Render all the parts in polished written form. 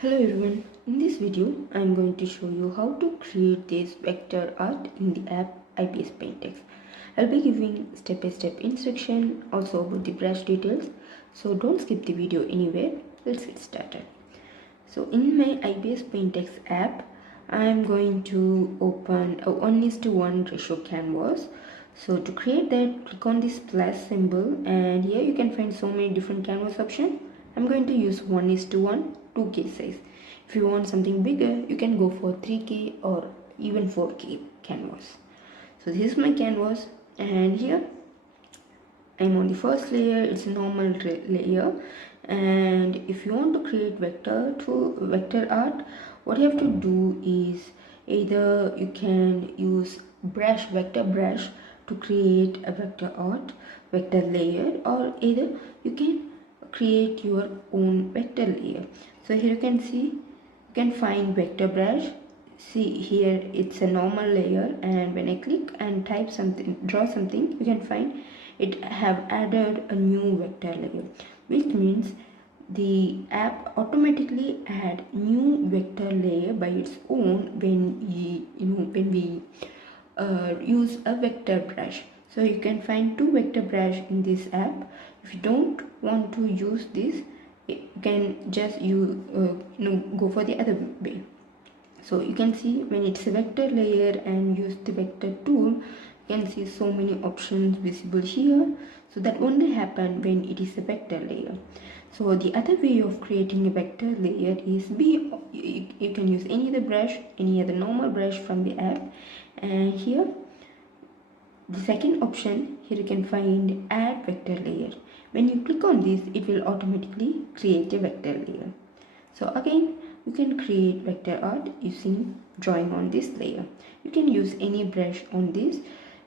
Hello everyone, in this video I am going to show you how to create this vector art in the app IBIS Paintex. I'll be giving step-by-step instruction also about the brush details, so don't skip the video anywhere. Let's get started. So in my IBIS Paintex app, I am going to open a 1:1 ratio canvas. So to create that, click on this plus symbol and here you can find so many different canvas options. I'm going to use 1:1 2K size. If you want something bigger, you can go for 3K or even 4K canvas. So this is my canvas and here I'm on the first layer. It's a normal layer, and if you want to create vector art, what you have to do is either you can use vector brush to create a vector art vector layer, or either you can create your own vector layer. So here you can see, you can find vector brush. See here it's a normal layer, and when I click and type something, draw something, you can find it have added a new vector layer, which means the app automatically add new vector layer by its own when we use a vector brush. So you can find two vector brush in this app. If you don't want to use this, you can just go for the other way. So you can see when it's a vector layer and use the vector tool, you can see so many options visible here. So that only happen when it is a vector layer. So the other way of creating a vector layer is you can use any other brush, any other normal brush from the app, and here the second option, here you can find add vector layer. When you click on this, it will automatically create a vector layer. So again, you can create vector art using drawing on this layer. You can use any brush on this.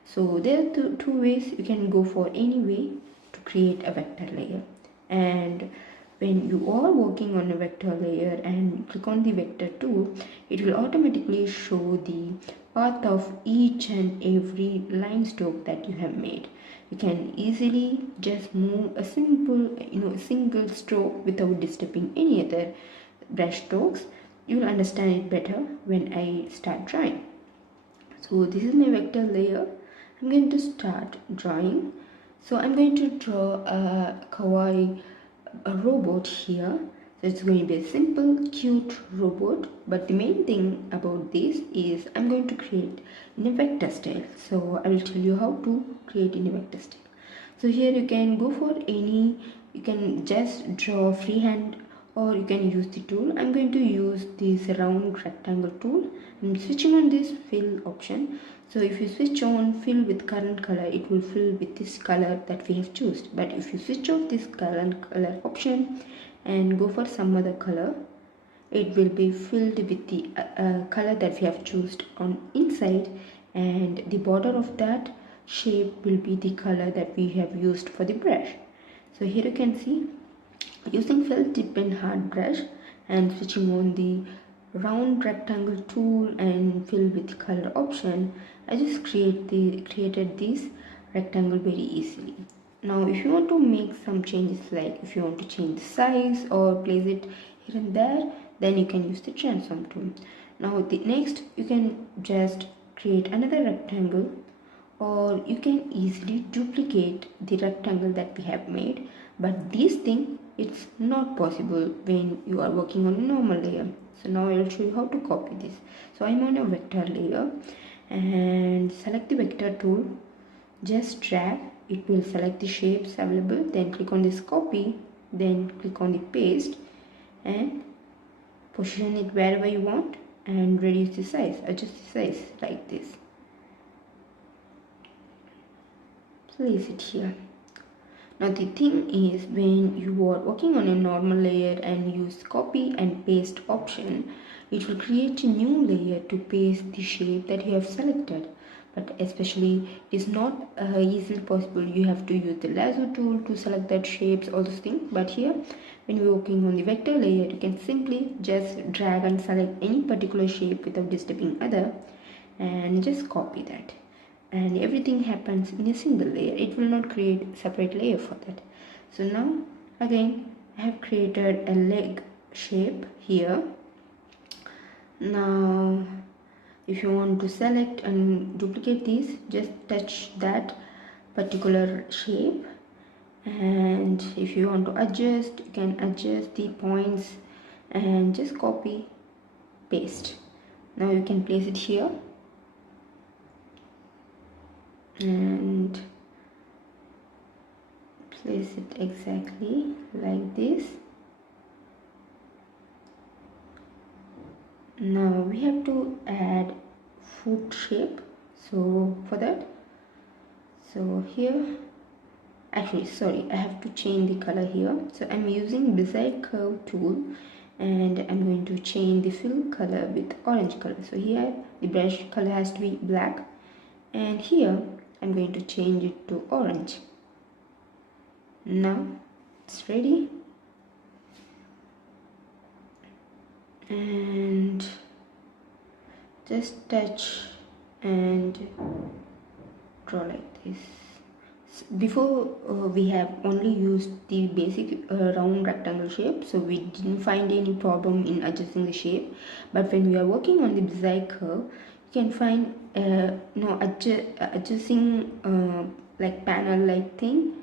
So there are two ways. You can go for any way to create a vector layer. And when you are working on a vector layer and click on the vector tool, it will automatically show the path of each and every line stroke that you have made. You can easily just move a single stroke without disturbing any other brush strokes. You will understand it better when I start drawing. So this is my vector layer. I'm going to start drawing. So I'm going to draw a kawaii robot here. So it's going to be a simple cute robot, but the main thing about this is I'm going to create in a vector style. So I will tell you how to create in a vector style. So here you can go for any, you can just draw freehand or you can use the tool. I'm going to use this round rectangle tool. I'm switching on this fill option. So if you switch on fill with current color, it will fill with this color that we have chosen. But if you switch off this current color option and go for some other color, it will be filled with the color that we have chosen on inside, and the border of that shape will be the color that we have used for the brush. So here you can see, using felt tip and hard brush and switching on the round rectangle tool and fill with color option, I just created this rectangle very easily. Now if you want to make some changes, like if you want to change the size or place it here and there, then you can use the transform tool. Now the next, you can just create another rectangle, or you can easily duplicate the rectangle that we have made, but this thing, it's not possible when you are working on a normal layer. So now I will show you how to copy this. So I'm on a vector layer and select the vector tool, just drag, it will select the shapes available, then click on this copy, then click on the paste and position it wherever you want and reduce the size, adjust the size like this. Place it here. Now the thing is, when you are working on a normal layer and use copy and paste option, it will create a new layer to paste the shape that you have selected. But especially it is not easily possible. You have to use the lasso tool to select that shapes, all those things. But here, when you're working on the vector layer, you can simply just drag and select any particular shape without disturbing other and just copy that. And everything happens in a single layer. It will not create separate layer for that. So now again I have created a leg shape here. Now if you want to select and duplicate this, just touch that particular shape, and if you want to adjust, you can adjust the points and just copy paste. Now you can place it here and place it exactly like this. Now we have to add foot shape, so for that, so here, actually sorry, I have to change the color here. So I'm using Beside Curve tool and I'm going to change the fill color with orange color. So here the brush color has to be black, and here I'm going to change it to orange. Now it's ready, and just touch and draw like this. Before we have only used the basic round rectangle shape, so we didn't find any problem in adjusting the shape. But when we are working on the beside curve, you can find adjusting like panel like thing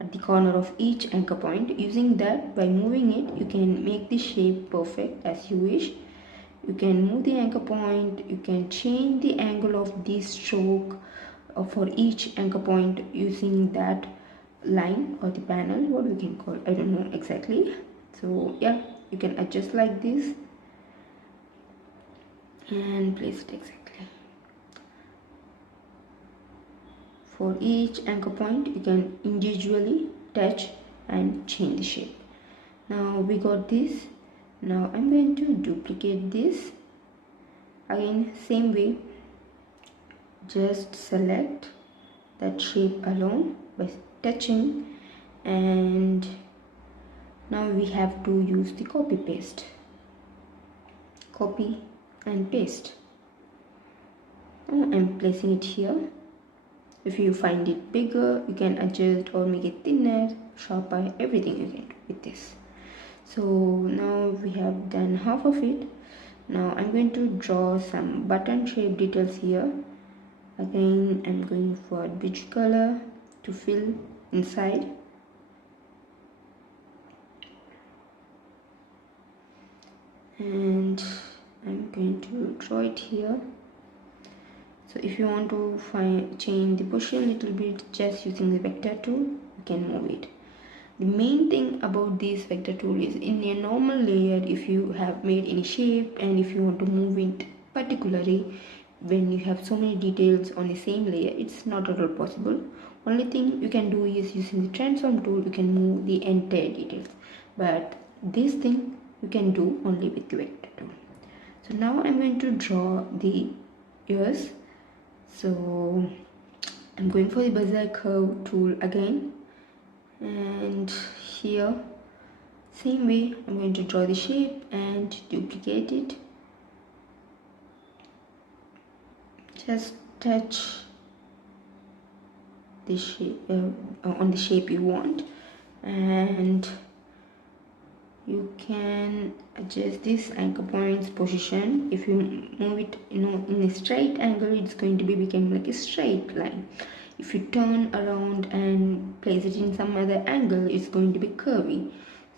at the corner of each anchor point. Using that, by moving it, you can make the shape perfect as you wish. You can move the anchor point, you can change the angle of the stroke for each anchor point using that line or the panel, what we can call, I don't know exactly. So yeah, you can adjust like this and place it exactly. For each anchor point you can individually touch and change the shape. Now we got this. Now I'm going to duplicate this again, same way. Just select that shape alone by touching, and now we have to use the copy paste. Copy and paste. Now I'm placing it here. If you find it bigger, you can adjust or make it thinner, sharper, everything you can do with this. So now we have done half of it. Now I'm going to draw some button shape details here. Again, I'm going for beige color to fill inside. And I'm going to draw it here. So if you want to change the position a little bit, just using the vector tool, you can move it. The main thing about this vector tool is, in a normal layer, if you have made any shape and if you want to move it particularly, when you have so many details on the same layer, it's not at all possible. Only thing you can do is, using the transform tool, you can move the entire details, but this thing you can do only with the vector tool. So now I'm going to draw the ears. So I'm going for the Beside Curve tool again, and here same way I'm going to draw the shape and duplicate it. Just touch the shape on the shape you want, and you can adjust this anchor point's position. If you move it in a straight angle, it's going to become like a straight line. If you turn around and place it in some other angle, it's going to be curvy.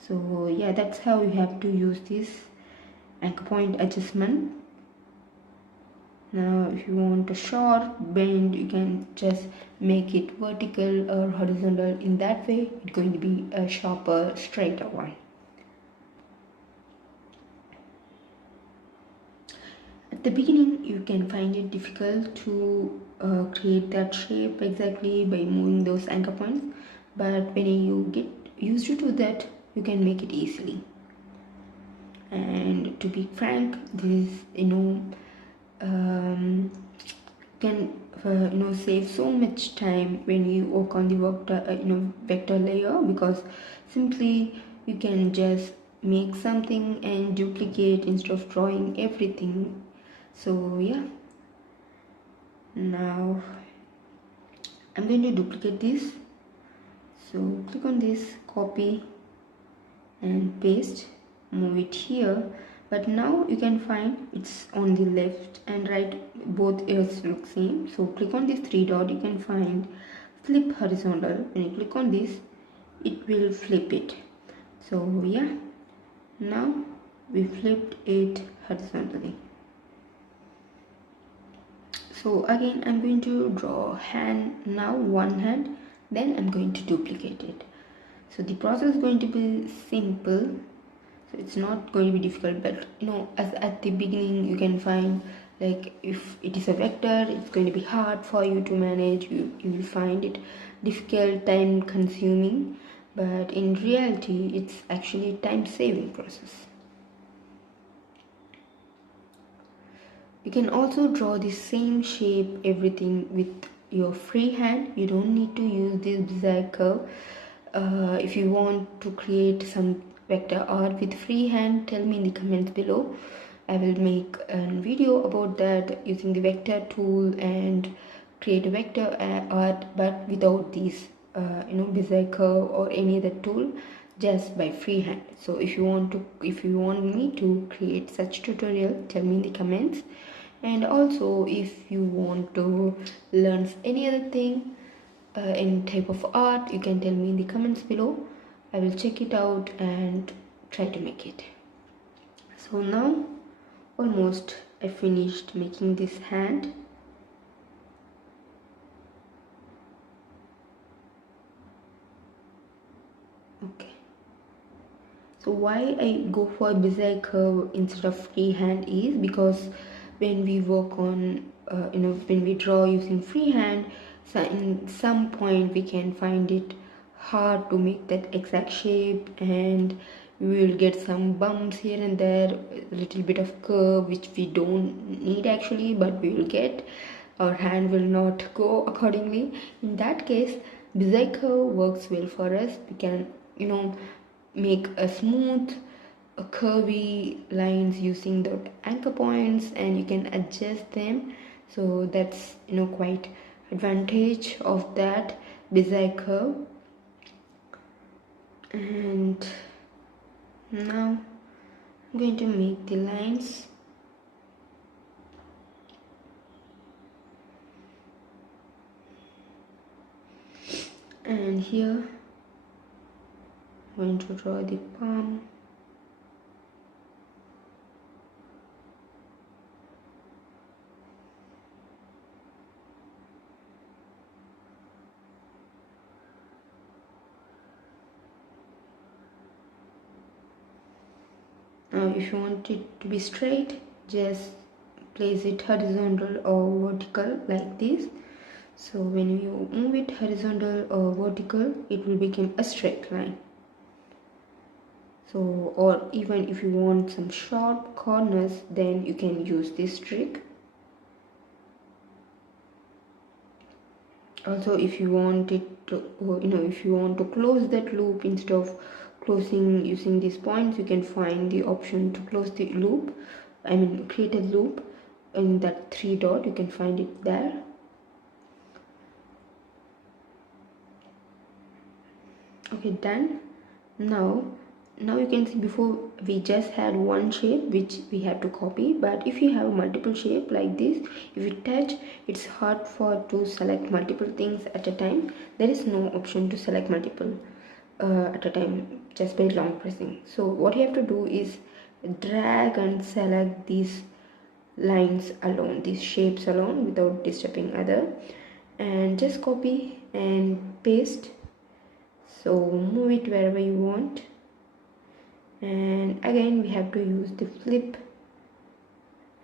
So yeah, that's how you have to use this anchor point adjustment. Now if you want a sharp bend, you can just make it vertical or horizontal. In that way, it's going to be a sharper, straighter one. At the beginning, you can find it difficult to create that shape exactly by moving those anchor points, but when you get used to that, you can make it easily. And to be frank, this can save so much time when you work on the vector layer, because simply you can just make something and duplicate instead of drawing everything. So yeah, now I'm going to duplicate this. So click on this, copy and paste. move it here, but now you can find it's on the left and right, both ears look same. So click on this three dot, you can find flip horizontal. When you click on this, it will flip it. So yeah, now we flipped it horizontally. So again I'm going to draw hand, now one hand, then I'm going to duplicate it. So the process is going to be simple, so it's not going to be difficult, but as at the beginning you can find, like, if it is a vector, it's going to be hard for you to manage. You will find it difficult, time consuming, but in reality it's actually time saving process. You can also draw the same shape, everything, with your free hand. You don't need to use this zigzag curve. If you want to create some vector art with free hand, tell me in the comments below. I will make a video about that, using the vector tool and create a vector art, but without these zigzag curve or any other tool, just by freehand. So if you want me to create such tutorial, tell me in the comments. And also if you want to learn any other thing, any type of art, you can tell me in the comments below. I will check it out and try to make it. So now almost I finished making this hand. Okay, so why I go for zigzag curve instead of freehand is because when we work on when we draw using freehand, so in some point we can find it hard to make that exact shape, and we will get some bumps here and there, a little bit of curve which we don't need actually, but we will get. Our hand will not go accordingly. In that case, zigzag curve works well for us. We can make a smooth curvy lines using the anchor points, and you can adjust them. So that's quite advantage of that zigzag curve. And now I'm going to make the lines. And here I'm going to draw the palm. Now if you want it to be straight, just place it horizontal or vertical like this. So when you move it horizontal or vertical, it will become a straight line. So, or even if you want some sharp corners, then you can use this trick. Also, if you want it to, if you want to close that loop, instead of closing using these points, you can find the option to close the loop. Create a loop in that three dot. You can find it there. Okay, done. Now you can see, before we just had one shape which we had to copy, but if you have multiple shape like this, if you touch, it's hard to select multiple things at a time. There is no option to select multiple at a time just by long pressing. So what you have to do is drag and select these lines alone, these shapes alone, without disturbing other, and just copy and paste. So move it wherever you want. And again we have to use the flip,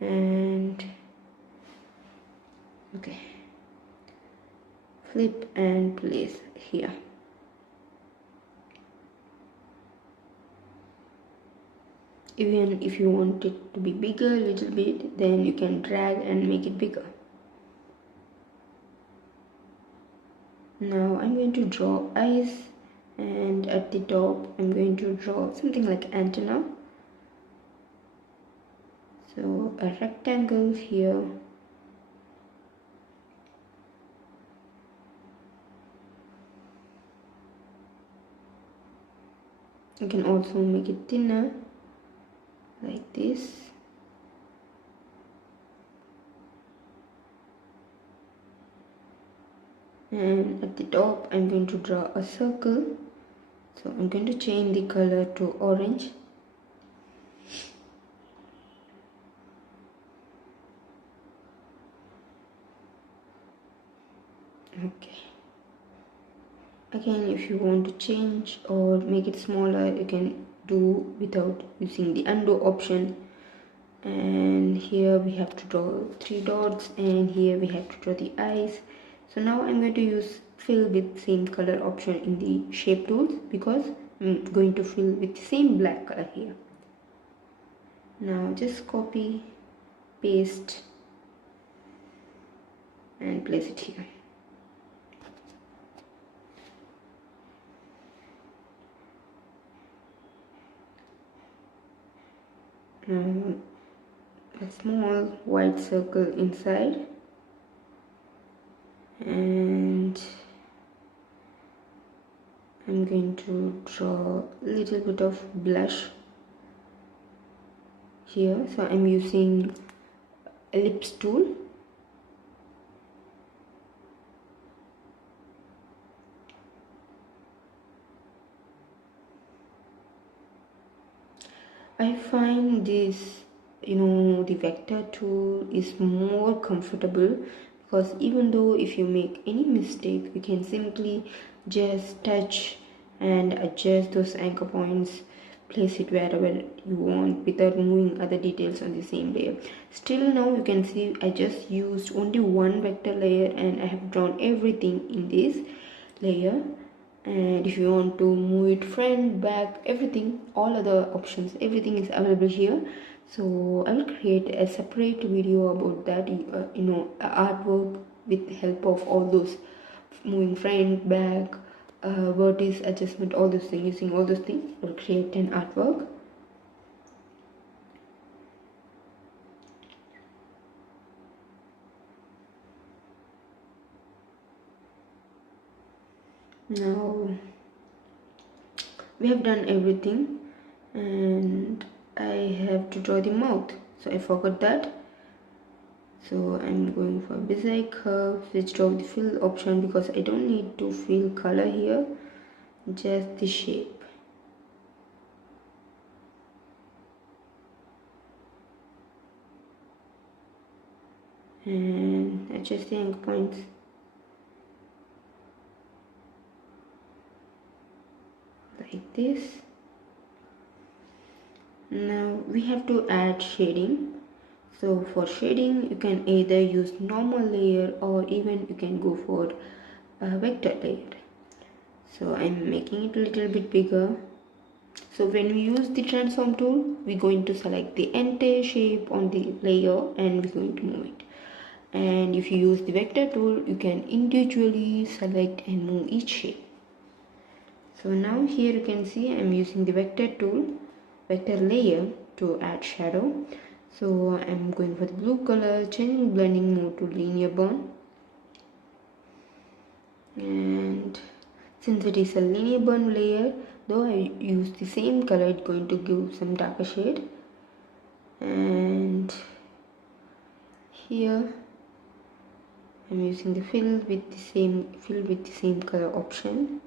and flip and place here. Even if you want it to be bigger a little bit, then you can drag and make it bigger. Now I'm going to draw eyes, and at the top I'm going to draw something like antenna. So a rectangle here. You can also make it thinner. like this. And at the top I'm going to draw a circle, so I'm going to change the color to orange. Okay, again, if you want to change or make it smaller, you can do without using the undo option. And here we have to draw 3 dots, and here we have to draw the eyes. So now I'm going to use fill with same color option in the shape tools, because I'm going to fill with the same black color here. Now just copy, paste and place it here. Now a small white circle inside, and I'm going to draw a little bit of blush here. So I'm using ellipse tool. I find this, the vector tool is more comfortable, because even though if you make any mistake, you can simply just touch and adjust those anchor points, place it wherever you want without moving other details on the same layer. Still, now you can see I just used only one vector layer and I have drawn everything in this layer. And if you want to move it front, back, everything, all other options, everything is available here. So I will create a separate video about that, artwork with the help of all those moving front, back, vertex adjustment, all those things. Using all those things, I will create an artwork. Now we have done everything, and I have to draw the mouth, so I forgot that. So I'm going for IBIS curve, switched off the fill option because I don't need to fill color here, just the shape. And adjust the anchor points. Like this. Now we have to add shading. So for shading, you can either use normal layer or even you can go for a vector layer. So I'm making it a little bit bigger. So when we use the transform tool, we're going to select the entire shape on the layer and we're going to move it. And if you use the vector tool, you can individually select and move each shape. So now here you can see I'm using the vector tool, vector layer, to add shadow. So I'm going for the blue color, changing blending mode to linear burn. And since it is a linear burn layer, though I use the same color, it's going to give some darker shade. And here I'm using the fill with the same color option.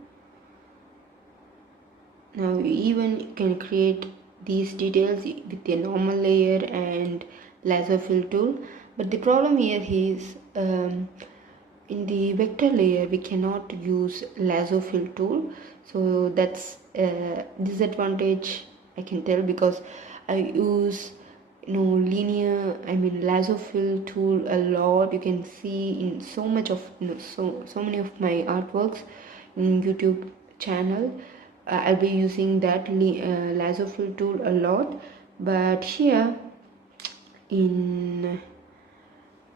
Now you even can create these details with a normal layer and lasso fill tool, but the problem here is in the vector layer we cannot use lasso fill tool, so that's a disadvantage I can tell, because I use lasso fill tool a lot. You can see in so much of so many of my artworks in YouTube channel. I'll be using that lasso fill tool a lot, but here in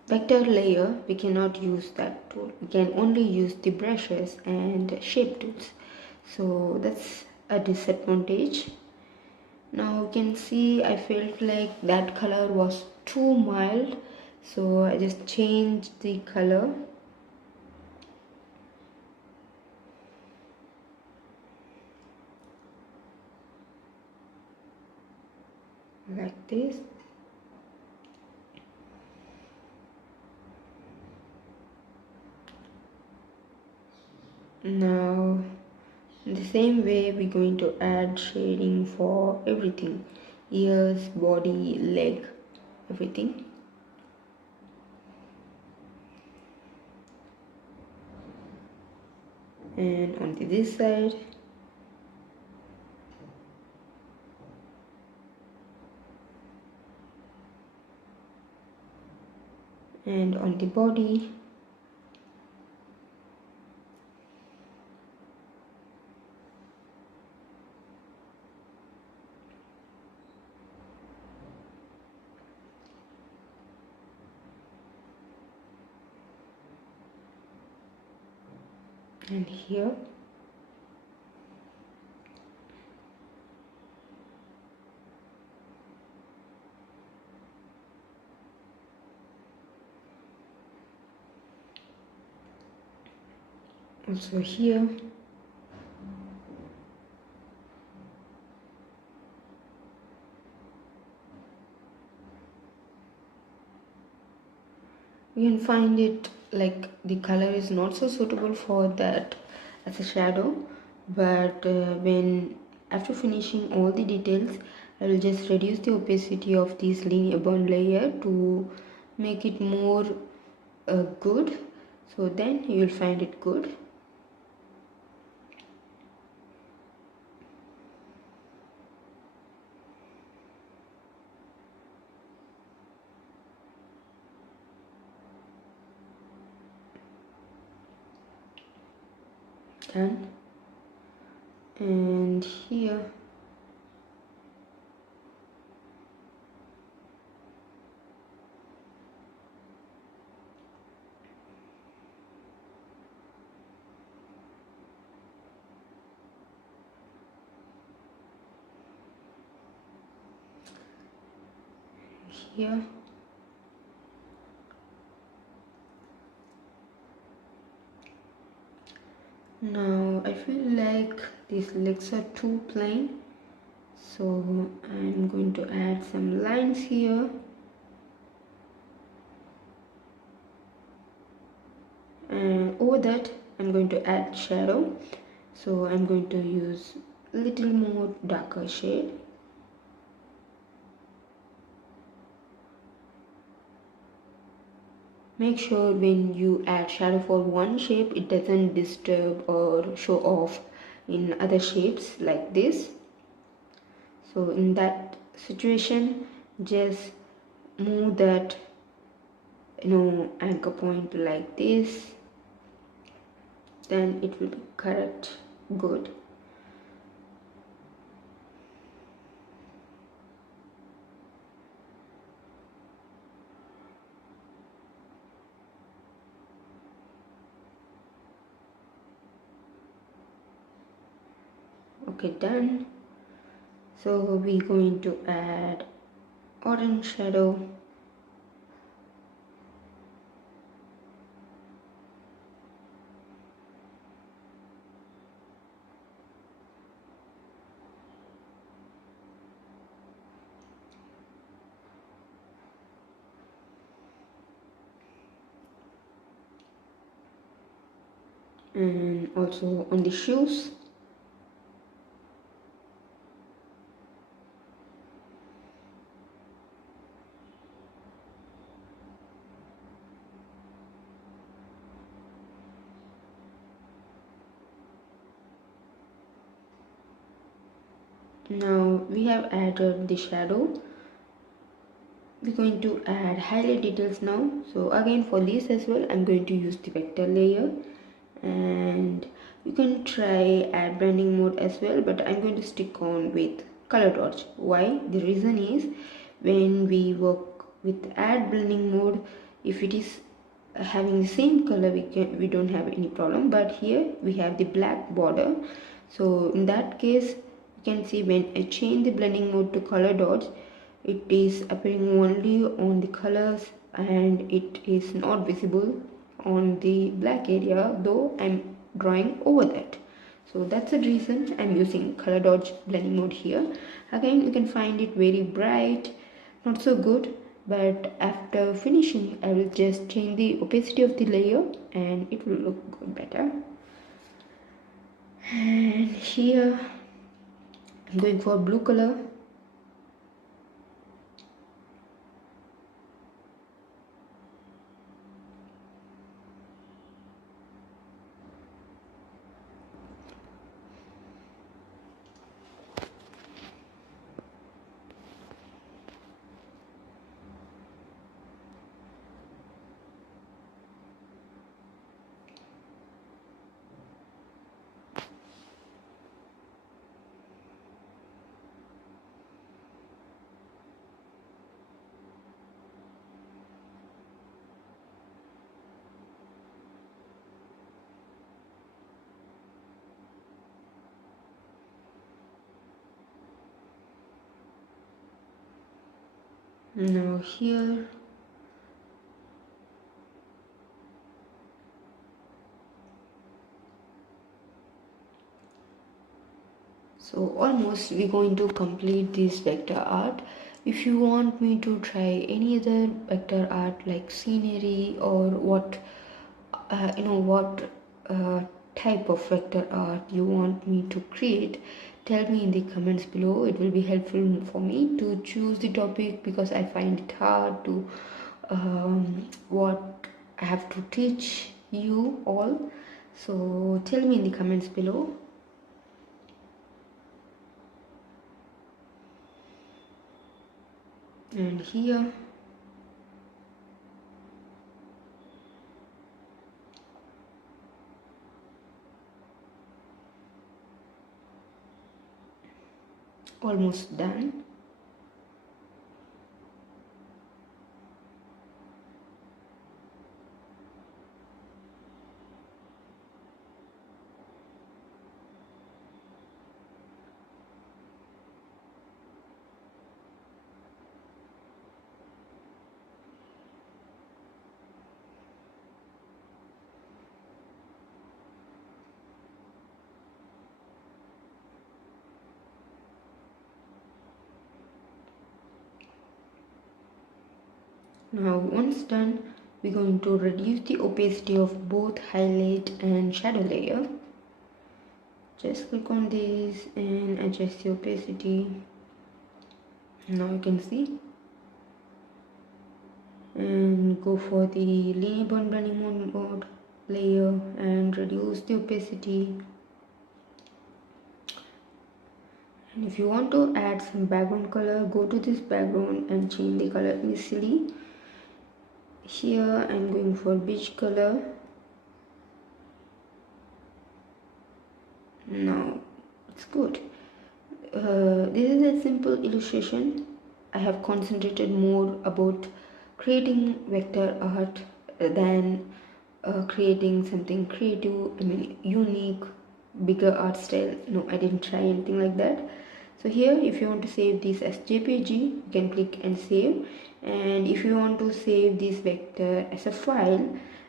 vector layer we cannot use that tool. We can only use the brushes and shape tools, so that's a disadvantage. Now you can see I felt like that color was too mild, so I just changed the color. like this. Now in the same way we're going to add shading for everything, ears, body, leg, everything. And on this side, and on the body, and here. Also here. You can find it like the color is not so suitable for that as a shadow, but when after finishing all the details, I will just reduce the opacity of this linear bond layer to make it more good, so then you will find it good. Done. And here here. Now I feel like these legs are too plain, so I'm going to add some lines here. And over that I'm going to add shadow, so I'm going to use a little more darker shade. Make sure when you add shadow for one shape, it doesn't disturb or show off in other shapes like this. So in that situation, just move that anchor point like this, then it will be correct, good. Okay, done. So we're going to add orange shadow. And also on the shoes. Now we have added the shadow. We're going to add highlight details now. So again for this as well, I'm going to use the vector layer, and you can try add blending mode as well, but I'm going to stick on with color dodge. Why? The reason is when we work with add blending mode, if it is having the same color, we don't have any problem, but here we have the black border. So in that case, you can see when I change the blending mode to color dodge, it is appearing only on the colors and it is not visible on the black area, though I'm drawing over that. So that's the reason I'm using color dodge blending mode here. Again, you can find it very bright, not so good, but after finishing I will just change the opacity of the layer and it will look good better. And here I'm going for blue color. Now here so almost we're going to complete this vector art. If you want me to try any other vector art like scenery or what what type of vector art you want me to create, tell me in the comments below. It will be helpful for me to choose the topic because I find it hard to what I have to teach you all. So tell me in the comments below. And here almost done. Now once done, we're going to reduce the opacity of both highlight and shadow layer. Just click on this and adjust the opacity. Now you can see. And go for the linear bond blending mode layer and reduce the opacity. And if you want to add some background color, go to this background and change the color easily. Here I'm going for beige color. Now it's good. This is a simple illustration. I have concentrated more about creating vector art than creating something creative, unique, bigger art style. No, I didn't try anything like that. So here if you want to save this as JPG, you can click and save. And if you want to save this vector as a file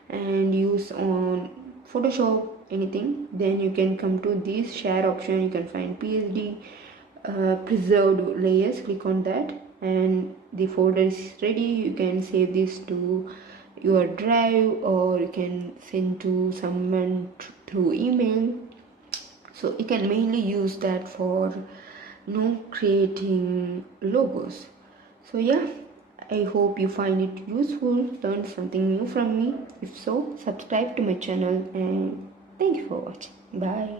and use on Photoshop anything, then you can come to this share option. You can find PSD preserved layers, click on that and the folder is ready. You can save this to your drive or you can send to someone through email. So you can mainly use that for creating logos. So yeah, I hope you find it useful, learned something new from me. If so, subscribe to my channel and thank you for watching. Bye.